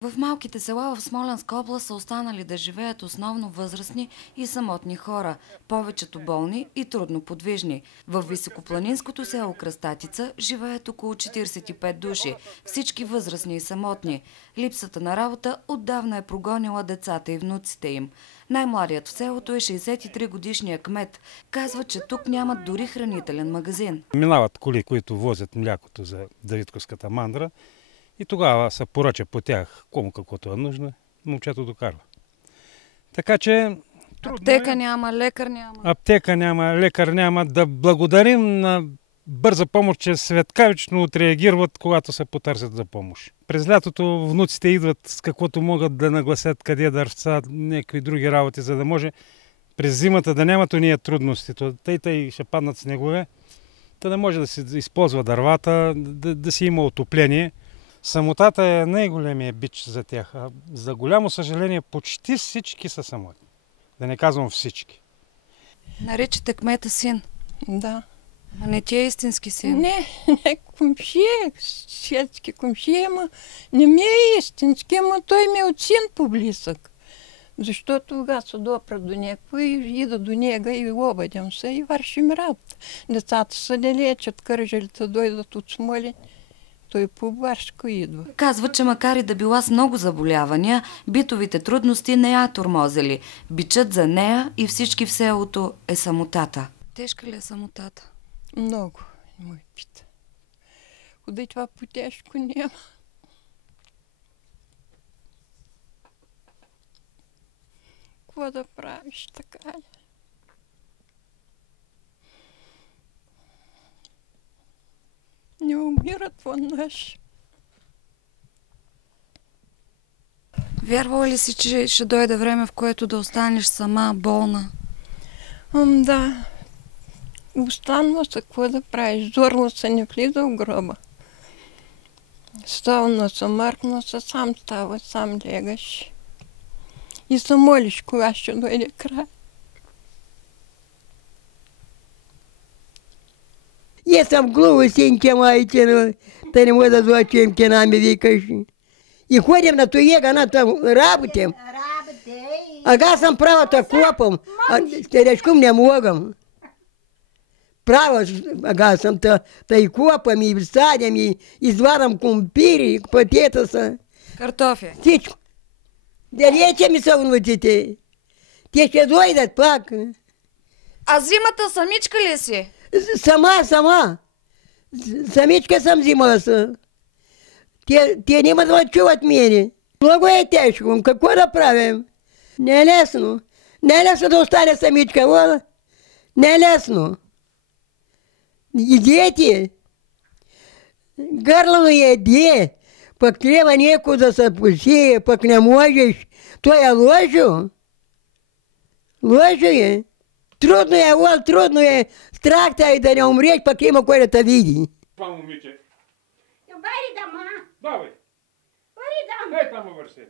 В малките села в Смолянска област са останали да живеят основно възрастни и самотни хора, повечето болни и трудно подвижни. В високопланинското село Кръстатица живеят около 45 души, всички възрастни и самотни. Липсата на работа отдавна е прогонила децата и внуците им. Най-младият в селото е 63-годишния кмет. Казва, че тук нямат дори хранителен магазин. Минават коли, които возят млякото за Давидковската мандра. И тогава се поръча по тях, кому каквото е нужно, момчето докарва. Така че... Аптека няма, лекар няма. Аптека няма, лекар няма. Да благодарим на бърза помощ, че светкавично отреагират, когато се потърсят за помощ. През лятото внуците идват с каквото могат да нагласят, къде дървца, някакви други работи, за да може през зимата да нямат уния трудности. Тъй ще паднат снегове, да може да се използва дървата, да си има отопление. Самотата е най-големия бич за тях. За голямо съжаление, почти всички са самотни. Да не казвам всички. Наричате кмета син? Да. А не ти е истински син? Не комшия, светски комшия, ама не ми е истински, ама той ми е от син по-близък. Защото тогава се допра до някой, ида до него и обадям се и вършим работа. Децата се не лечат, кържалите дойдат от Смолин. Той по-барско идва. Казва, че макар и да била с много заболявания, битовите трудности не я тормозели. Бичът за нея и всички в селото е самотата. Тежка ли е самотата? Много, мой пита. Куда и това по-тежко няма. Какво да правиш така? Не умират веднъж. Вярвала ли си, че ще дойде време, в което да останеш сама, болна? Да. Останала се, какво да правиш? Зорла се, не влиза в гроба. Ставна се, мъркна се, сам става, сам легаш. И се молиш, кога ще дойде край. Я съм глупо, синке майче, но те не може да злачим, ке нами викаш. И ходим на тоега, на там работим. Ага съм правата копам, а телешком не могам. Права, ага съм и копам, и садям, и изварам кумпири, пътета са. Картофи. Всичко. Далече ми са внуците. Те ще дойдат пак. А зимата самичка ли си? Сама. Самичка съм взимала се. Те няма да чуват мене. Много е тежко. Какво да правим? Не е лесно. Не е лесно да остане самичка. Вода. Не е лесно. И дети. Гърлано еде. Пък трябва някой да се посие. Пък не можеш. Той е лъжо. Лъжо е. Трудно е, трудно е. Страх те да не умреш, пък има кой да те види. Това момиче. Вари да ма. Давай. Вари да. Ей, там върси.